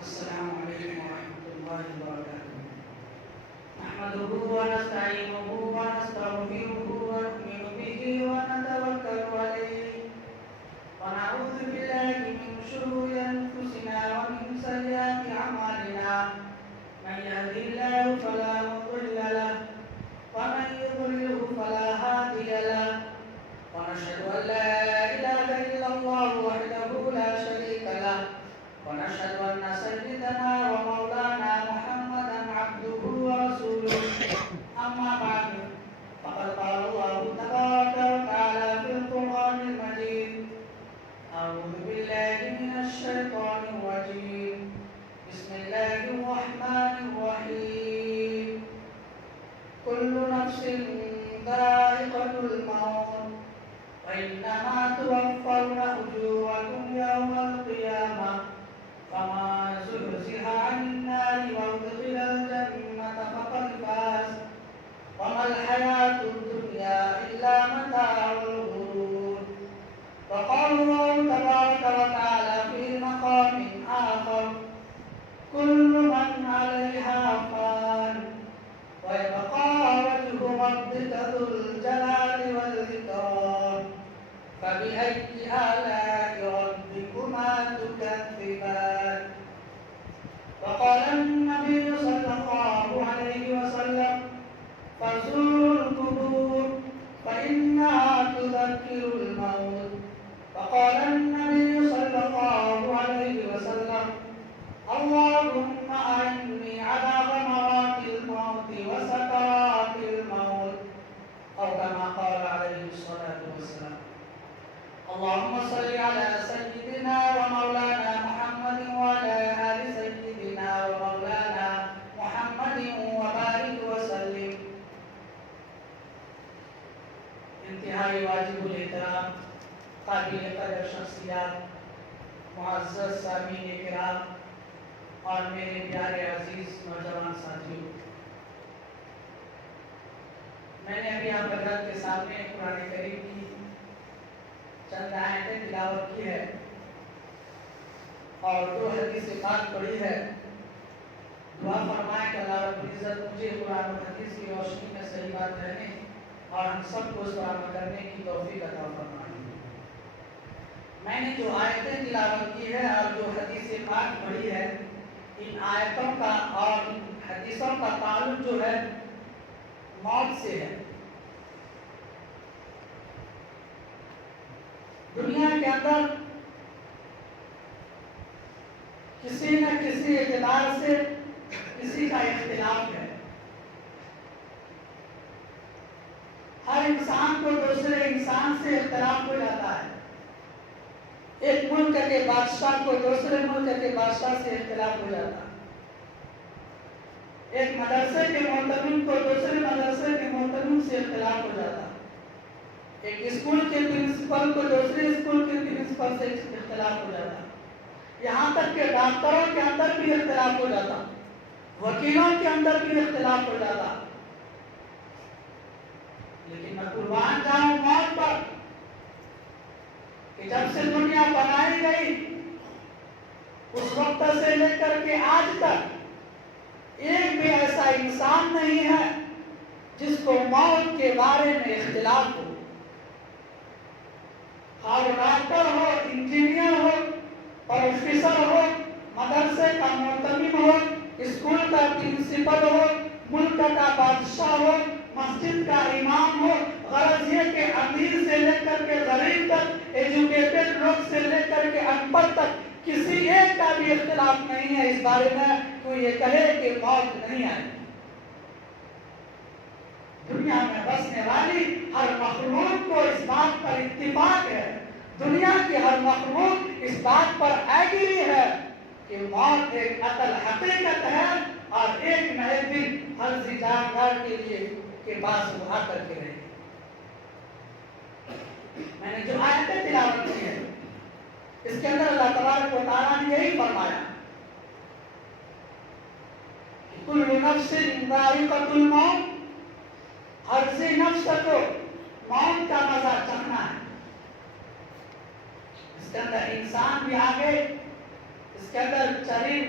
السلام عليكم ورحمة الله وبركاته. نحمده ونستعينه ونستغفره ونؤمن به ونتوكل عليه ونعوذ بالله من شرور أنفسنا ومن سيئات أعمالنا. من يهده الله فلا مضل له ومن يضلله فلا هادي له. ونشهد أن لا إله إلا الله وحده لا شريك له ونشهد أن سيدنا ومولانا محمدا عبده ورسوله. أما بعد فقد قال الله تبارك وتعالى في القرآن المجيد: أعوذ بالله من الشيطان الرجيم. بسم الله الرحمن الرحيم. كل نفس ذائقة الموت وإنما توفون أجوركم يوم القيامة فمن زحزح عن النار وأدخل الجنة فقد فاز وما الحياة الدنيا إلا متاع الغرور. وقال الله تبارك وتعالى في مقام آخر: كل من عليها فان ويبقى وجه ربك ذو الجلال والإكرام فبأي آلاء ربكما تكذبان. وقال النبي صلى الله عليه وسلم: فزوروا القبور فإنها تذكر الموت. وقال النبي صلى الله عليه وسلم: اللهم أعني على غمرات الموت وسكرات الموت، أو كما قال عليه الصلاة والسلام. اللهم صل على سيدنا ومولانا محمد وعلى آل سيدنا ومولانا محمد وبارك وسلم. انتہائی واجب الاحترام قابل قدر شخصیات، معزز سامعین کرام اور میرے پیارے عزیز نوجوان ساتھیوں، میں نے ابھی آپ حضرات کے سامنے قرآن کریم کی چند آیتیں تلاوت کی ہے اور 2 حدیث پاک پڑھی ہے. دعا فرمائے کہ اللہ رب العزت مجھے قرآن و حدیث کی روشنی میں صحیح بات کہنے اور ہم سب کو اس پر عمل کرنے کی توفیق عطا فرمائے. میں نے جو آیتیں تلاوت کی ہے اور جو حدیث پاک پڑھی ہے، ان آیتوں کا اور ان حدیثوں کا تعلق جو ہے موت سے ہے. دنیا کے اندر کسی نہ کسی اعتبار سے کسی کا اختلاف ہے. ہر انسان کو دوسرے انسان سے اختلاف ہو جاتا ہے. ایک ملک کے بادشاہ کو دوسرے ملک کے بادشاہ سے اختلاف ہو جاتا ہے. ایک مدرسے کے معتمد کو دوسرے مدرسے کے معتمد سے اختلاف ہو جاتا ہے. ایک اسکول کے پرنسپل کو دوسرے اسکول کے پرنسپل سے اختلاف ہو جاتا ہے. یہاں تک کہ ڈاکٹروں کے اندر بھی اختلاف ہو جاتا، وکیلوں کے اندر بھی اختلاف ہو جاتا. لیکن میں قربان جاؤں موت پر کہ جب سے دنیا بنائی گئی اس وقت سے لے کر کے آج تک ایک بھی ایسا انسان نہیں ہے جس کو موت کے بارے میں اختلاف ہو. ہر ڈاکٹر ہو، انجینئر ہو، پروفیسر ہو، مدرسے کا معتمد ہو، اسکول کا پرنسپل ہو، ملک کا بادشاہ ہو، مسجد کا امام ہو، غرض یہ کہ امیر سے لے کر کے غریب تک، ایجوکیٹڈ لوگ سے لے کر کے ان پڑھ تک کسی ایک کا بھی اختلاف نہیں ہے اس بارے میں تو یہ کہے کہ موت نہیں آئے. دنیا میں بسنے والی ہر مخلوق کو اس بات پر اتفاق ہے، دنیا کی ہر مخلوق اس بات پر ایگری ہے کہ موت ایک اصل حقیقت ہے اور ایک نہ ایک دن ہر جاندار کے لیے کے پاس وہ آ کر کے رہے. میں نے جو آیتیں تلاوت کی ہے اس کے اندر اللہ تبارک و تعالیٰ نے یہی فرمایا: کل نفس ذائقۃ الموت، ہر سی نفس کو موت کا مزہ چکھنا ہے. اس کے اندر انسان بھی آگے، اس کے اندر چرند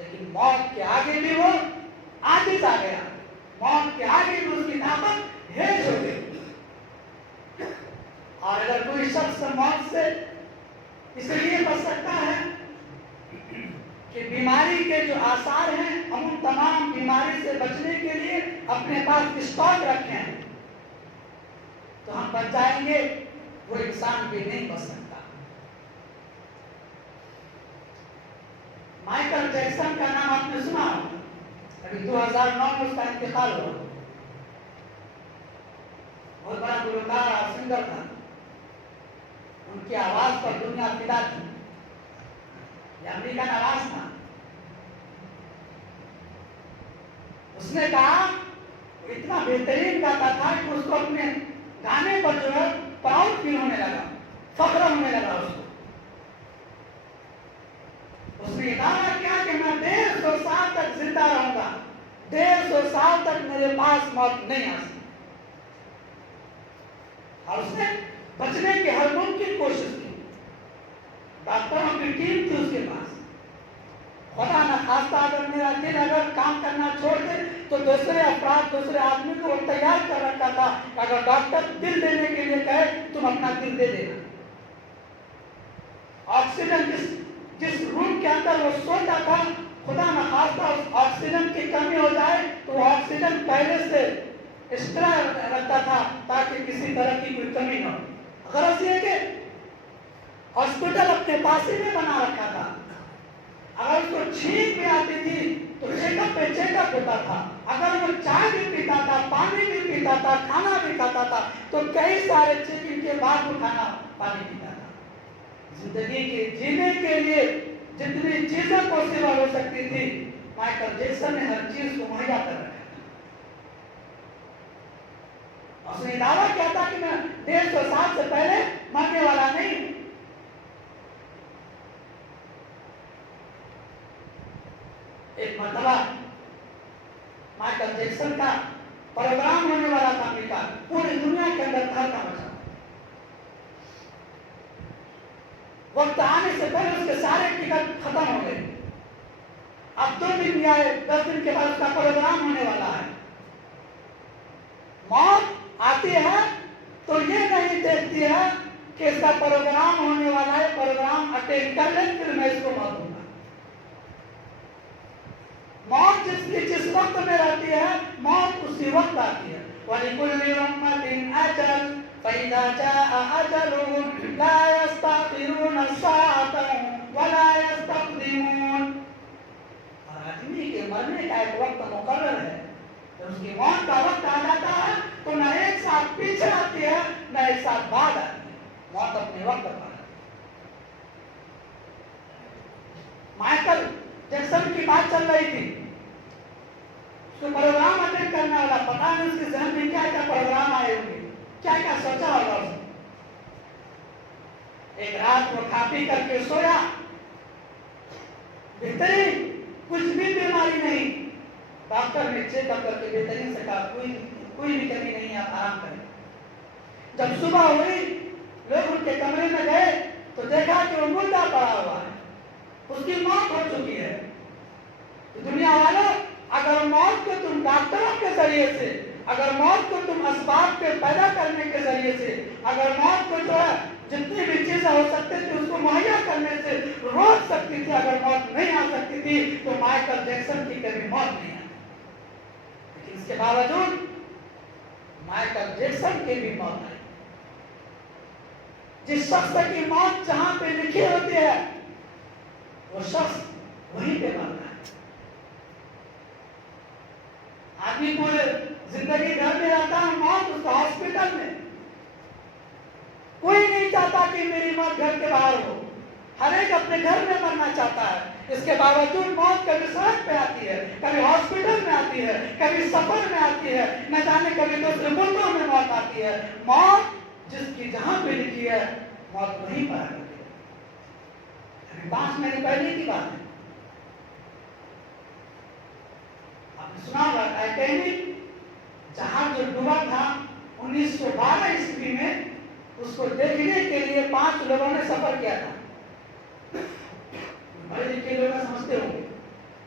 لیکن موت کے آگے بھی وہ عاجز آ گیا, موت کے آگے بھی اس کی طاقت ہیج ہو گئی. اور اگر کوئی شخص موت سے اس لیے بچ سکتا ہے کہ بیماری کے جو آثار ہیں, ہم ان تمام بیماری سے بچنے کے لیے اپنے پاس اسٹاک رکھے ہیں, تو ہم بچ جائیں گے, وہ انسان بھی نہیں بچ سکتا. مائیکل جیکسن کا نام آپ نے سنا ہوگا, ابھی 2009 میں اس کا انتقال ہوا. بہت بڑا گلوکار اور سنگر تھا, ان کی آواز پر دنیا فدا تھی. یہ امریکن آواز تھا. اس نے کہا وہ اتنا بہترین گاتا تھا کہ اس کو اپنے گانے پر جو ہے پراؤڈ فیل ہونے لگا, فخر ہونے لگا اس کو. اس نے دعویٰ کیا کہ میں 150 سال تک زندہ رہوں گا, 150 سال تک میرے پاس موت نہیں آ سکتی. اور اس نے بچنے کی ہر ممکن کوشش کی. ڈاکٹروں کی ٹیم تھی اس کے پاس. خدا نہ خواستہ اگر میرا دل اگر کام کرنا چھوڑ دے تو دوسرے افراد, دوسرے آدمی کو تیار کر رکھا تھا کہ اگر ڈاکٹر دل دینے کے لیے کہے تم اپنا دل دے دینا. آکسیجن جس روم کے اندر وہ سوتا تھا, خدا نہ خواستہ اس آکسیجن کی کمی ہو جائے تو وہ آکسیجن پہلے سے اس طرح رکھتا تھا تاکہ کسی طرح کی کوئی کمی نہ ہو. غرض یہ کہ ہاسپٹل اپنے پاس ہی میں بنا رکھا تھا. اگر اس کو چھینک بھی آتی تھی تو چیک اپ پہ چیک اپ ہوتا تھا. اگر وہ چائے بھی پیتا تھا, پانی بھی پیتا تھا, کھانا بھی کھاتا تھا, تو کئی سارے چیکنگ کے بعد وہ کھانا پانی پیتا تھا. زندگی کے جینے کے لیے جتنی چیزیں پاسبل ہو سکتی تھی, مائیکل جیکسن نے ہر چیز کو مہیا کر رکھا تھا. اس نے دعویٰ کیا تھا کہ میں 150 سال سے پہلے مرنے والا نہیں ہوں. ایک مرتبہ مائیکل جیکسن کا پروگرام ہونے والا تھا امریکہ, پوری دنیا کے اندر تھا بچا. وقت آنے سے پہلے اس کے سارے ٹکٹ ختم ہو گئے. اب 2 دن یا 10 دن کے بعد اس کا پروگرام ہونے والا ہے. موت آتی ہے تو یہ نہیں دیکھتی ہے کہ اس کا پروگرام ہونے والا ہے, پروگرام اٹینڈ کر لیں پھر میں اس کو موت دوں گا. موت جس وقت میں رہتی ہے, موت اسی وقت آتی ہے. وَلِكُلِّ أُمَّةٍ أَجَلٌ فَإِذَا جَاءَ أَجَلُهُمْ لَا يَسْتَأْخِرُونَ سَاعَةً وَلَا يَسْتَقْدِمُونَ. اور آدمی کے مرنے کا ایک وقت مقرر ہے. جب اس کی موت کا وقت آ جاتا ہے تو نہ ایک ساتھ پیچھے آتی ہے نہ ایک ساتھ بعد آتی ہے. موت اپنے وقت پر آتی ہے. مائیکل جیکسن کی بات چل رہی تھی, اس کو پروگرام اٹینڈ کرنے والا, پتا نہیں اس کے ذہن میں کیا کیا پروگرام آئے ہوں گے, کیا کیا سوچا ہوگا اس نے. ایک رات وہ کھا پی کر کے سویا, بہترین, کچھ بھی بیماری نہیں. ڈاکٹر نے چیک اپ کر کے بہترین سے کہا کوئی بھی کمی نہیں, آپ آرام کریں. جب صبح ہوئی, لوگ ان کے کمرے میں گئے تو دیکھا کہ وہ مردہ پڑا ہوا ہے, اس کی موت ہو چکی ہے. دنیا والوں, اگر موت کو تم ڈاکٹروں کے ذریعے سے, اگر موت کو تم اسباب کے پیدا کرنے کے ذریعے سے, اگر موت کو جو ہے جتنی بھی چیزیں ہو سکتے تھے اس کو مہیا کرنے سے روک سکتی تھی, اگر موت نہیں آ سکتی تھی تو مائیکل جیکسن کی کبھی موت نہیں آتی. لیکن اس کے باوجود مائیکل جیکسن کی بھی موت آئی. جس شخص کی موت جہاں پہ لکھی ہوتی ہے وہ شخص وہیں پہ مرتا ہے. آدمی پورے زندگی گھر میں رہتا ہے, موت اس کا ہاسپٹل میں. کوئی نہیں چاہتا کہ میری موت گھر کے باہر ہو, ہر ایک اپنے گھر میں مرنا چاہتا ہے. اس کے باوجود موت کبھی سڑک پہ آتی ہے, کبھی ہاسپٹل میں آتی ہے, کبھی سفر میں آتی ہے, نہ جانے کبھی دوسرے ملکوں میں موت آتی ہے. موت جس کی جہاں پہ لکھی ہے موت وہیں پر آتی ہے. ابھی 5 مہینے پہلے کی بات ہے, آپ نے سنا ہوگا ٹائٹینک جہاز جو ڈوبا تھا 1912 عیسوی میں, اس کو دیکھنے کے لیے 5 لوگوں نے سفر کیا تھا. بڑے لکھے لوگ سمجھتے ہوں گے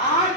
8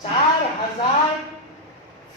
4000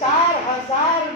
4000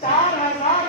4000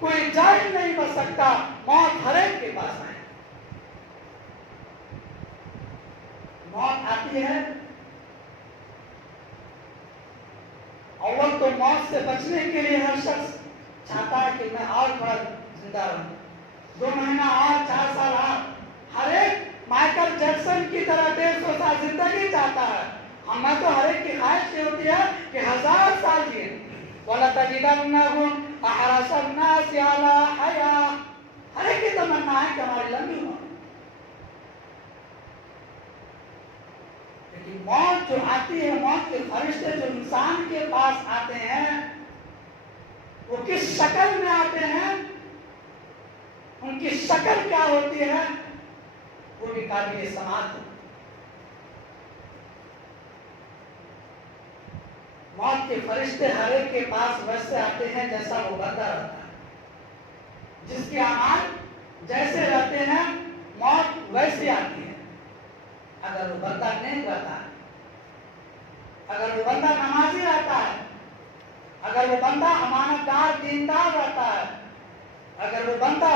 کوئی جائل نہیں بچ سکتا، موت ہر ایک کے پاس آئے. موت آتی ہے، اول تو موت سے بچنے کے لیے ہر شخص چاہتا ہے کہ میں اور تھوڑا زندہ رہوں، 2 مہینہ اور 4 سال اور. ہر ایک مائیکل جیکسن کی طرح 150 سال زندگی چاہتا ہے. ہمیں تو ہر ایک کی خواہش یہ ہوتی ہے کہ 1000 سال جیے. وَلَتَجِدَنَّهُمْ أَحْرَصَ النَّاسِ عَلَىٰ حَيَاةٍ. ہر ایک کی تمنا ہے کہ ہماری لمبی عمر. لیکن موت جو آتی ہے، موت کے فرشتے جو انسان کے پاس آتے ہیں، وہ کس شکل میں آتے ہیں، ان کی شکل کیا ہوتی ہے، وہ بھی قابل سماعت ہے. موت کے فرشتے ہر ایک کے پاس ویسے آتے ہیں جیسا وہ بندہ رہتا ہے. جس کے اعمال جیسے رہتے ہیں، موت ویسی آتی ہے. اگر وہ بندہ نیک رہتا ہے، اگر وہ بندہ نمازی رہتا ہے، اگر وہ بندہ امانت دار دیندار رہتا ہے، اگر وہ بندہ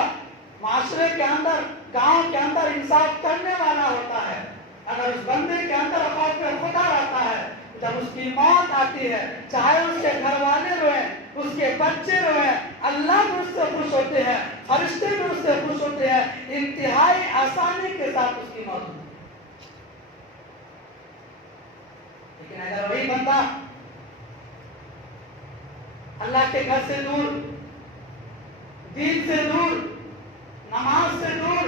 معاشرے کے اندر، گاؤں کے اندر انصاف کرنے والا ہوتا ہے، اگر اس بندے کے اندر خوف خدا رہتا ہے، جب اس کی موت آتی ہے، چاہے اس کے گھر والے روئیں، اس کے بچے روئیں، اللہ بھی اس سے خوش ہوتے ہیں، فرشتے بھی اس سے خوش ہوتے ہیں. انتہائی آسانی کے ساتھ اس کی موت ہوتی ہے. لیکن اگر وہی بندہ اللہ کے گھر سے دور، دین سے دور، نماز سے دور،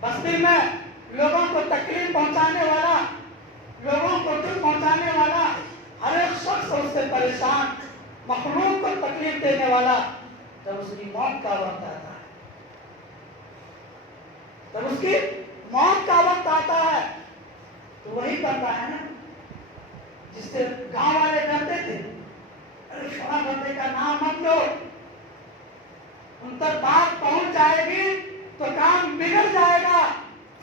بستی میں لوگوں کو تکلیف پہنچانے والا، لوگوں کو دکھ پہنچانے والا، ہر ایک شخص اس سے پریشان، مخلوق کو تکلیف دینے والا، جب اس کی موت کا وقت آتا ہے، جب اس کی موت کا وقت آتا ہے، تو وہی بندہ ہے نا جس سے گاؤں والے ڈرتے تھے، ارے فلاں بندے کا نام مت لو، ان تک بات پہنچ جائے گی تو کام بگڑ جائے گا.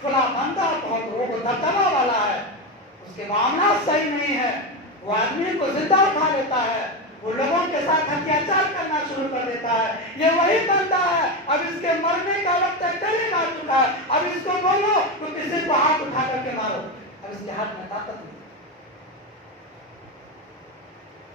فلاں بندہ بہت روب و دبدبہ والا ہے، اس کے معاملات صحیح نہیں ہے، وہ آدمی کو زندہ اٹھا لیتا ہے، وہ لوگوں کے ساتھ اتیاچار کرنا شروع کر دیتا ہے. یہ وہی بندہ ہے، اب اس کے مرنے کا وقت قریب آ چکا ہے، اب اس کو بولو تو کسی کو ہاتھ اٹھا کر کے مارو. اب اس کے ہاتھ میں طاقت نہیں.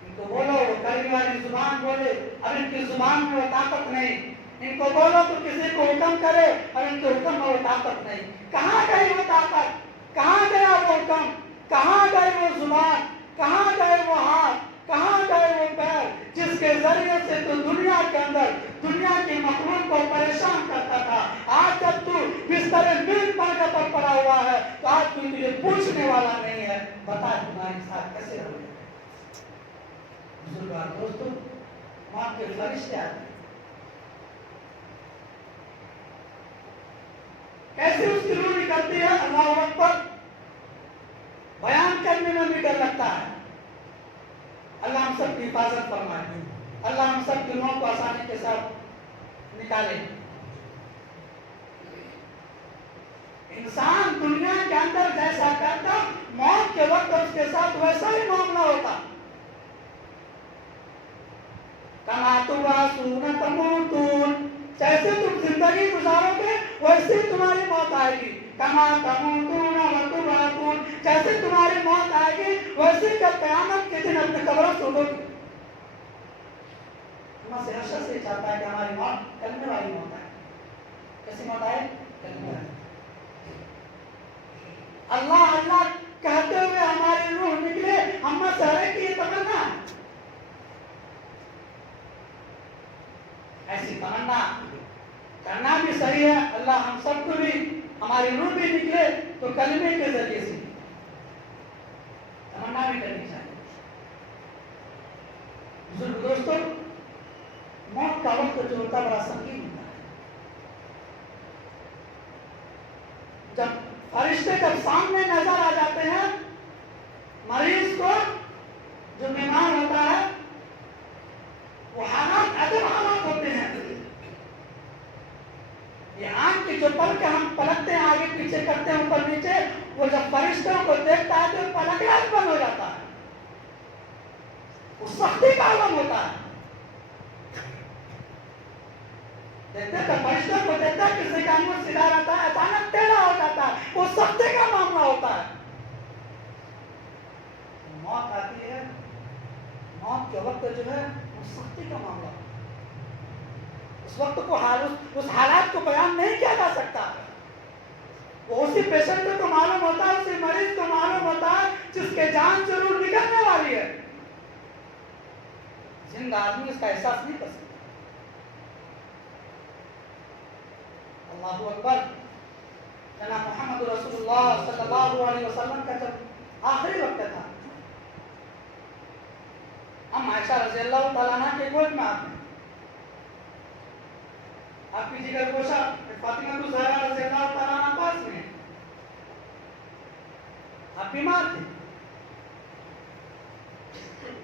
ان کو بولو وہ کلمے والی زبان بولے، اب ان کی زبان میں وہ طاقت نہیں. ان کو بولو تو کسی کو حکم کرے، اب ان کے حکم میں وہ طاقت نہیں. کہاں گئی وہ طاقت، کہاں گیا وہ حکم، کہاں گئی وہ زبان، کہاں گئے وہ ہاتھ، کہاں گئے وہ پیر جس کے ذریعے سے تو دنیا کے اندر دنیا کی مخلوق کو پریشان کرتا تھا. آج جب تو بستر مل پر پڑا ہوا ہے تو آج کوئی تجھے پوچھنے والا نہیں ہے. بتا تمہارے ساتھ کیسے رہو. دوستوں، موت کے فرشتے آتے ہیں، کیسے اس کی روح نکلتی ہے، اللہ اکبر، بیان کرنے میں بھی ڈر لگتا ہے. اللہ ہم سب کی حفاظت فرمائے، اللہ ہم سب کی روحوں کو آسانی کے ساتھ نکالے. انسان دنیا کے اندر جیسا کرتا، موت کے وقت اس کے ساتھ ویسا ہی معاملہ ہوتا. کما تبعثون تموتون، جیسے تم زندگی گزارو گے ویسے ہی تمہاری موت آئے گی. کما تموتون وتبعثون، جیسے تمہاری موت آئے گی ویسے ہی جب قیامت کے دن اپنے قبروں سے اٹھو گے. ہم سے ہر شخص یہ چاہتا ہے کہ ہماری موت کلمے والی موت آئے. کیسی موت آئے؟ کلمے والی. اللہ اللہ کہتے ہوئے ہماری روح نکلے، ہم میں سے ہر ایک کی یہ تمنا. ایسی تمنا کرنا بھی صحیح ہے. اللہ ہم سب کو بھی، ہماری روح بھی نکلے تو کلمے کے ذریعے سے تمنا بھی کرنی چاہیے. بزرگ دوستوں، موت کا وقت جو ہوتا ہے بڑا سنگین ہوتا ہے. جب فرشتے جب سامنے نظر آ جاتے ہیں، مریض کو جو بیمار ہوتا ہے، وہ حالات عجب حالات ہوتے ہیں. یہ آنکھ کی جو پلک ہم پلکتے ہیں، آگے پیچھے کرتے ہیں، اوپر نیچے، وہ جب فرشتوں کو دیکھتا ہے تو پلکنا بند ہو جاتا ہے. وہ سختی کا عالم ہوتا ہے. دیکھتے ہیں فرشتوں کو دیکھتا ہے کسی کا منہ سیدھا رہتا ہے اچانک ٹیڑھا ہو جاتا ہے، وہ سختی کا معاملہ ہوتا ہے. موت آتی ہے، موت کے وقت جو ہے وہ سختی کا معاملہ ہوتا ہے. اس وقت کو اس حالات کو بیان نہیں کیا جا سکتا. وہ اسی پیشنٹ کو معلوم ہوتا ہے، اسی مریض کو معلوم ہوتا ہے جس کے جان ضرور نکلنے والی ہے. زندہ آدمی اس کا احساس نہیں کر سکتا. اللہ اکبر. جناب محمد رسول اللہ صلی اللہ علیہ وسلم کا جب آخری وقت تھا، ہم عائشہ رضی اللہ تعالیٰ عنہ کے گود میں آتے ہیں. آپ کی جگر گوشہ فاطمہ الزہرا رضی اللہ تعالیٰ عنہ پاس میں، آپ بیمار تھے،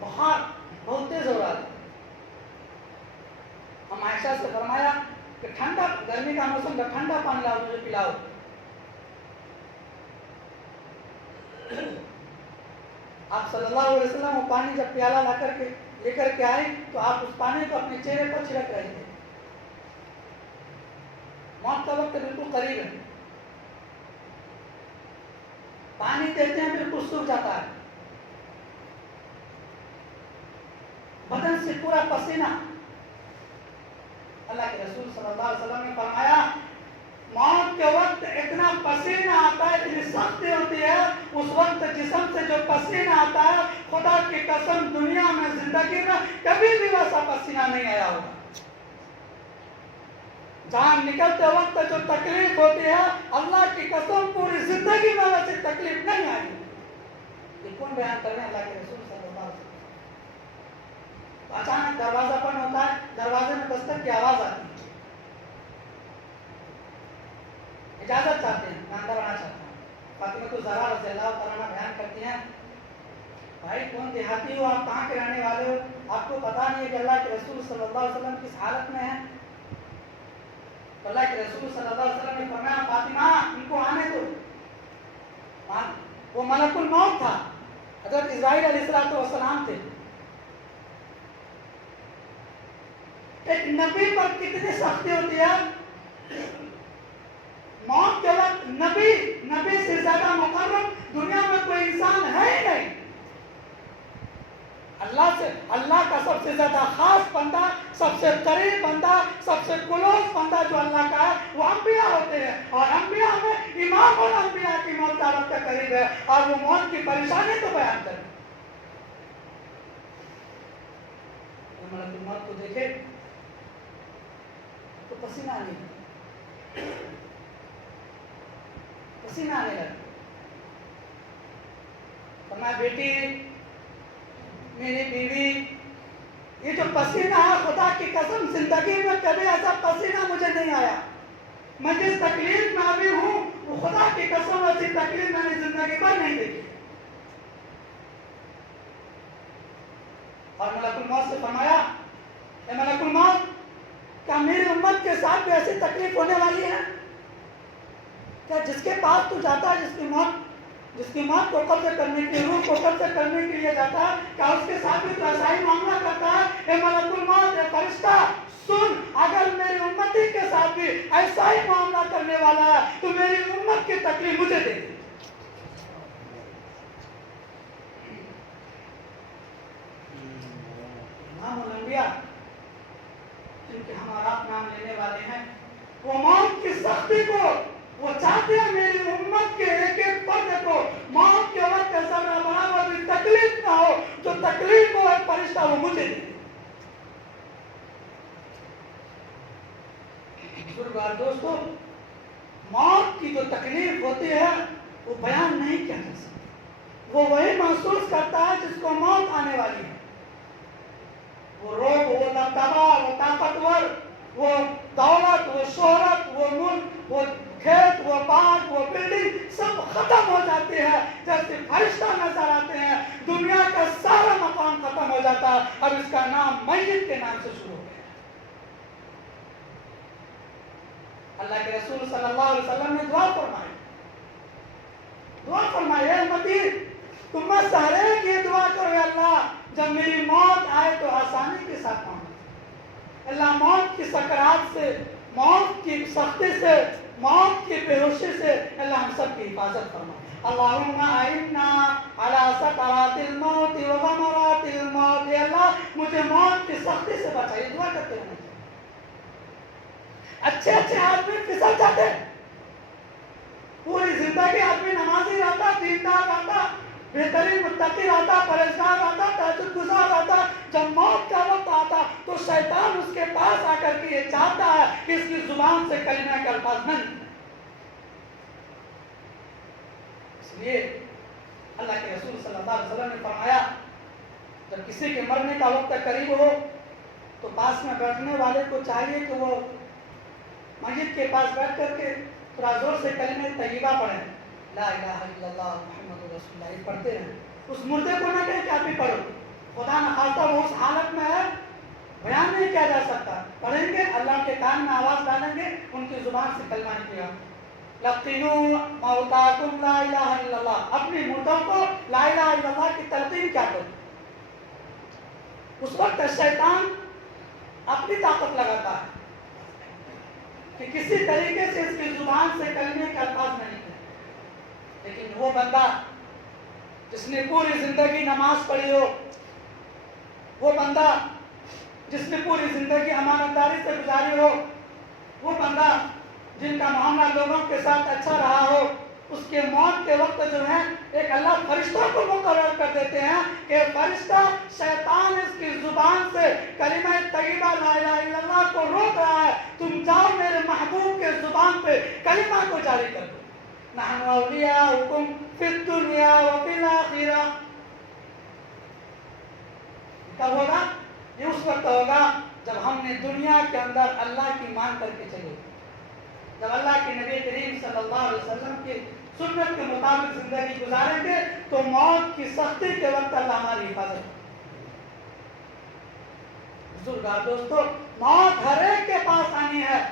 بخار بہت تیز ہو رہا تھا. ہم عائشہ سے فرمایا کہ ٹھنڈا، گرمی کا موسم کا ٹھنڈا پانی لاؤ مجھے پلاؤ. آپ صلی اللہ علیہ وسلم وہ پانی جب پیالہ لا کر کے لے کر کے آئے تو آپ اس پانی کو اپنے چہرے پر چھڑک رہے تھے. موت کا وقت بالکل قریب ہے، پانی دیتے ہیں بالکل سوکھ جاتا ہے، بدن سے پورا پسینہ. اللہ کے رسول صلی اللہ علیہ وسلم نے فرمایا موت کے وقت اتنا پسینہ آتا ہے، اتنی سختی ہوتی ہے اس وقت جسم سے جو پسینہ آتا ہے، خدا کی قسم دنیا میں زندگی میں کبھی بھی ویسا پسینہ نہیں آیا ہوگا. جان نکلتے وقت جو تکلیف ہوتی ہے، اللہ کی قسم پوری زندگی میں ویسی تکلیف نہیں آئی. یہ کون بیان کر رہے ہیں؟ اللہ کے رسول صلی اللہ علیہ وسلم. اچانک دروازہ بند ہوتا ہے، دروازے میں دستک کی آواز آتی ہے. اجازت چاہتے ہیں، میں اندر آنا چاہتا ہوں. فاطمہ الزہرا رضی اللہ تعالیٰ عنہ بیان کرتی ہیں بھائی کون دیہاتی ہو آپ، کہاں کے رہنے والے ہو، آپ کو پتا نہیں ہے کہ اللہ کے رسول صلی اللہ علیہ وسلم کس حالت میں ہیں؟ اللہ کے رسول صلی اللہ علیہ وسلم نے فرمایا فاطمہ ان کو آنے دو. وہ ملک الموت تھا، حضرت اسرائیل علیہ السلام تھے. ایک نبی پر کتنی سختی ہوتی ہے. موت کے وقت نبی سے زیادہ مقرب دنیا میں کوئی انسان ہے ہی نہیں. اللہ کا سب سے زیادہ خاص بندہ، سب سے قریب بندہ، سب سے کلوز بندہ جو اللہ کا ہے وہ انبیاء ہوتے ہیں. اور انبیاء میں امام الانبیاء کی موت دعوت کے قریب ہے اور وہ موت کی پریشانی تو بیان کریں. ملک الموت کو دیکھے تو پسینہ آنے لگا، پسینہ آنے لگا. فرمایا بیٹی میری بیوی، یہ جو پسینہ ہے خدا کی قسم زندگی میں کبھی ایسا پسینہ مجھے نہیں آیا. میں جس تکلیف میں ابھی ہوں وہ خدا کی قسم ایسی تکلیف میں نے زندگی پر نہیں دیکھی. اور ملک الموت سے فرمایا اے ملک الموت، کیا میری امت کے ساتھ بھی ایسی تکلیف ہونے والی ہے؟ کیا جس کے پاس تو جاتا ہے، جس کی موت کو قبض کرنے کی، روح کو قبض کرنے کے لیے جاتا ہے، کیا اس کے ساتھ بھی تو ایسا ہی معاملہ کرتا ہے؟ اے ملک الموت، اے فرشتہ سن، اگر میری امتی کے ساتھ بھی ایسا ہی معاملہ کرنے والا ہے تو میری امت کی تکلیف مجھے دے دے. امام الانبیاء جن کے ہم اور آپ نام لینے والے ہیں، وہ موت کی سختی کو وہ چاہتے ہیں میری امت کے ایک ایک فرد کو موت کے وقت ذرہ برابر بھی تکلیف نہ ہو. جو تکلیف ہو ایک فرشتہ وہ مجھے دے. بزرگوار دوستو، موت کی جو تکلیف ہوتی ہے وہ بیان نہیں کیا جا سکتی. وہ وہی محسوس کرتا ہے جس کو موت آنے والی ہے. وہ روگ، وہ دبدبا، وہ طاقتور، وہ دولت، وہ شہرت، وہ ملک، وہ کھیت، وہ باغ، وہ بلڈنگ سب ختم ہو جاتی ہے. جیسے فرشتہ نظر آتے ہیں دنیا کا سارا مقام ختم ہو جاتا ہے اور اس کا نام میت کے نام سے شروع ہو گیا. اللہ کے رسول صلی اللہ علیہ وسلم نے دعا فرمائی اے امتی تم میں سارے کی دعا کرو یا اللہ جب میری موت آئے تو آسانی کے ساتھ مانگو. اللہ موت کی سکرات سے موت کی سختی سے، موت کی بےہوشی سے اللہ ہم سب کی حفاظت فرما۔ اللہم اعنا علی سکرات الموت و غمرات الموت، اے اللہ مجھے موت کی سختی سے بچا۔ یہ دعا کرتے رہنا چاہیے۔ اچھے اچھے آدمی پھسل جاتے ہیں، پوری زندگی آدمی نمازی رہتا، دیندار رہتا، بہترین متقی رہتا، پرہیزگار رہتا، تہجد گزار رہتا، جب موت کا وقت آتا تو شیطان اس کے پاس آ کر کے یہ چاہتا ہے کہ اس کی زبان سے کلمہ کے الفاظ نہ نکلیں۔ اس لیے اللہ کے رسول صلی اللہ علیہ وسلم نے فرمایا جب کسی کے مرنے کا وقت قریب ہو تو پاس میں بیٹھنے والے کو چاہیے کہ وہ میت کے پاس بیٹھ کر کے تھوڑا زور سے کلمہ طیبہ پڑھیں، لا الہ الا اللہ محمد رسول اللہ، یہ پڑھتے رہیں۔ اس مردے کو نہ کہیں کہ آپ بھی پڑھو، خدا نخواستہ وہ اس حالت میں ہے بیان نہیں کیا جا سکتا، پڑھیں گے اللہ کے کان میں آواز ڈالیں گے، ان کی زبان سے کلمہ نکلے گا۔ لقنوا موتاکم لا الہ الا اللہ، اپنی مردوں کو لا الہ الا اللہ کی تلقین کیا کرو۔ اس وقت شیطان اپنی طاقت لگاتا ہے کہ کسی طریقے سے اس کی زبان سے کلمے کے الفاظ نہ نکلے، لیکن وہ بندہ جس نے پوری زندگی نماز پڑھی ہو، وہ بندہ جس نے پوری زندگی امانتداری سے گزاری ہو، وہ بندہ جن کا معاملہ لوگوں کے ساتھ اچھا رہا ہو، اس کے موت کے وقت جو ہے ایک اللہ فرشتوں کو مقرر کر دیتے ہیں کہ فرشتہ شیطان اس کی زبان سے کلمہ طیبہ لا الہ الا اللہ کو روک رہا ہے، تم جاؤ میرے محبوب کے زبان پہ کلمہ کو جاری کر دو۔ نحن اولیاؤکم فی الدنیا وفی الاخرہ۔ کب ہوگا؟ یہ اس وقت ہوگا جب ہم نے دنیا کے اندر اللہ کی مان کر کے چلے، جب اللہ کے نبی کریم صلی اللہ علیہ وسلم کی سنت کے مطابق زندگی گزاریں گے تو موت کی سختی کے وقت اللہ ہماری حفاظت کرے۔ بزرگار دوستو، موت ہر ایک کے پاس آنی ہے،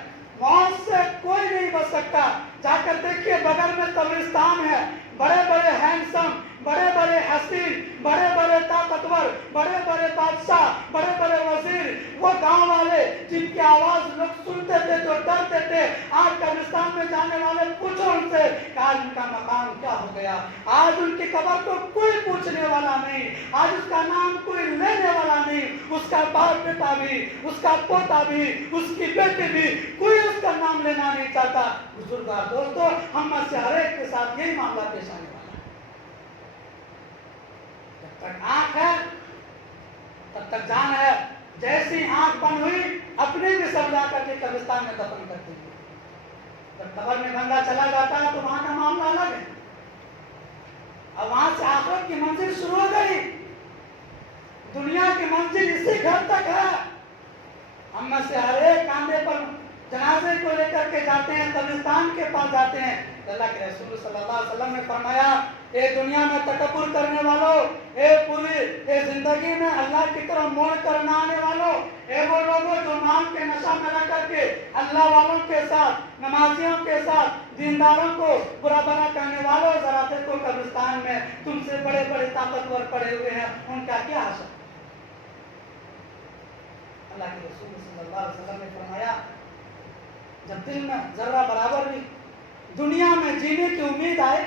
موت سے کوئی نہیں بچ سکتا۔ جا کر دیکھیے بغل میں قبرستان ہے، بڑے بڑے ہینڈسم، بڑے بڑے حسین، بڑے بڑے طاقتور، بڑے بڑے بادشاہ، بڑے بڑے وزیر، وہ گاؤں والے جن کی آواز لوگ سنتے تھے تو ڈرتے تھے، آج قبرستان میں جانے والے پوچھو ان سے کہ آج ان کا مقام کیا ہو گیا۔ آج ان کی قبر کو کوئی پوچھنے والا نہیں، آج اس کا نام کوئی لینے والا نہیں، اس کا باپ بیٹا بھی، اس کا پوتا بھی، اس کی بیٹی بھی، کوئی اس کا نام لینا نہیں چاہتا۔ بزرگار دوستو، ہم میں سے ہر ایک کے ساتھ یہی معاملہ پیش آنے والا ہے۔ جب تک آنکھ ہے تب تک جان ہے، جیسی آنکھ بند ہوئی اپنے بھی سب جا کر کے قبرستان میں دفن کر دیں گے۔ جب قبر میں بندہ چلا جاتا ہے تو وہاں کا معاملہ الگ ہے، اور وہاں سے آخرت کی منزل شروع ہو گئی۔ دنیا کی منزل اسی گھر تک ہے۔ ہم میں سے ہر ایک کاندھے پر جنازے کو لے کر کے جاتے ہیں، قبرستان کے پاس جاتے ہیں۔ اللہ کے رسول صلی اللہ علیہ وسلم نے فرمایا، اے دنیا میں تکبر کرنے والوں، اے زندگی میں اللہ کی طرف موڑ کر نہ آنے والوں، اے وہ لوگوں جو نام کے نشہ میں رہ کر کے اللہ والوں کے ساتھ، نمازیوں کے ساتھ، دینداروں کو برا بھلا کہنے والوں، ذرا دیکھو قبرستان میں تم سے بڑے بڑے طاقتور پڑے ہوئے ہیں، ان کا کیا حشر۔ اللہ کے رسول صلی اللہ علیہ وسلم نے فرمایا، جب دل میں ذرہ برابر بھی دنیا میں جینے کی امید آئے،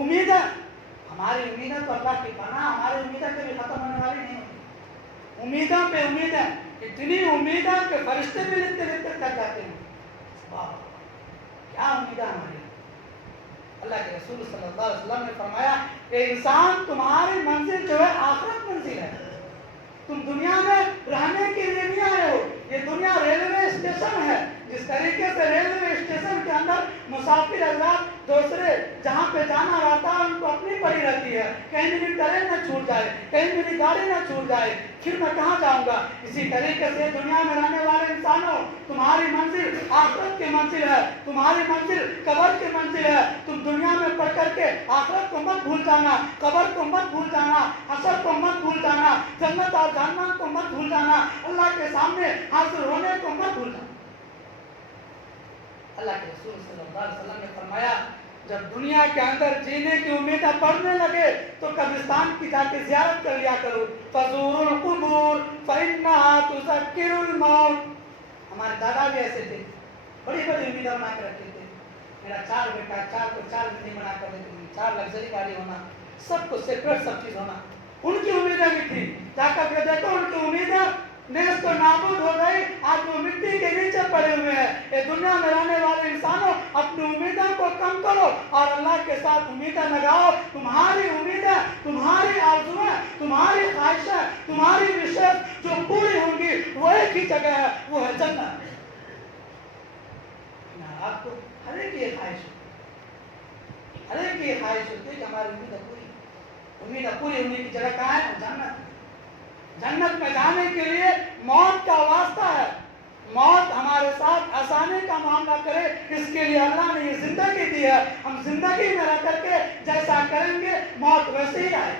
امید ہے، ہماری امیدیں تو اللہ کی پناہ، ہماری امیدیں کبھی ختم ہونے والی نہیں ہوتی، امیدوں پہ امیدیں، اتنی امیدیں کہ فرشتے بھی لکھتے لکھتے تھک جاتے ہیں۔ واہ، کیا امیدیں ہماری۔ اللہ کے رسول صلی اللہ علیہ وسلم نے فرمایا کہ انسان تمہاری منزل جو ہے آخرت منزل ہے، تم دنیا میں رہنے کے لیے نہیں آئے ہو، یہ دنیا ریلوے اسٹیشن ہے۔ جس طریقے سے ریلوے اسٹیشن کے اندر مسافر حضرات دوسرے جہاں پہ جانا رہتا ہے ان کو اپنی پڑی رہتی ہے، کہیں میری ٹرین نہ چھوٹ جائے، کہیں میری گاڑی نہ چھوٹ جائے، پھر میں کہاں جاؤں گا۔ اسی طریقے سے دنیا میں رہنے والے انسانوں، تمہاری منزل آخرت کی منزل ہے، تمہاری منزل قبر کی منزل ہے۔ تم دنیا میں پڑھ کر کے آخرت کو مت بھول جانا، قبر کو مت بھول جانا، حشر کو مت بھول جانا، جنت اور جہنم کو مت بھول جانا، اللہ کے سامنے حاضر ہونے کو مت بھول جانا۔ اللہ کے رسول صلی اللہ علیہ وسلم نے فرمایا، جب دنیا کے اندر جینے کی امیدیں پڑنے لگے تو قبرستان کی جا کے زیارت کر لیا کرو۔ فزوروا القبور فإنها تذکر الموت۔ ہمارے دادا بھی ایسے تھے، بڑی بڑی امیدیں بنا کے رکھتے تھے، میرا 4 بیٹا، 4 کو 4 بندی بنا کر دیتے تھے، 4 لگژری گاڑی ہونا، سب کو سیپریٹ سب چیز ہونا، ان کی امیدیں بھی تھی. جا کر کے دیکھو ان کی امیدیں نیز تو نابود ہو گئی، آج وہ مٹی کے نیچے پڑے ہوئے ہیں. یہ دنیا میں رہنے والے انسانوں اپنی امیدوں کو کم کرو اور اللہ کے ساتھ امیدیں لگاؤ. تمہاری امیدیں، تمہاری آرزویں، تمہاری خواہشیں، تمہاری وشز جو پوری ہوں گی وہ ایک ہی جگہ ہے، وہ ہے جنت. آپ کو ہر ایک یہ خواہش ہوتی ہے، ہر ایک یہ خواہش ہوتی ہے کہ ہماری امیدیں پوری ہونے کی جگہ کہاں ہے؟ جنت. جنت میں جانے کے لیے موت کا واسطہ ہے. موت ہمارے ساتھ آسانی کا معاملہ کرے، اس کے لیے اللہ نے یہ زندگی دی ہے. ہم زندگی میں رہ کر کے جیسا کریں گے موت ویسے ہی آئے.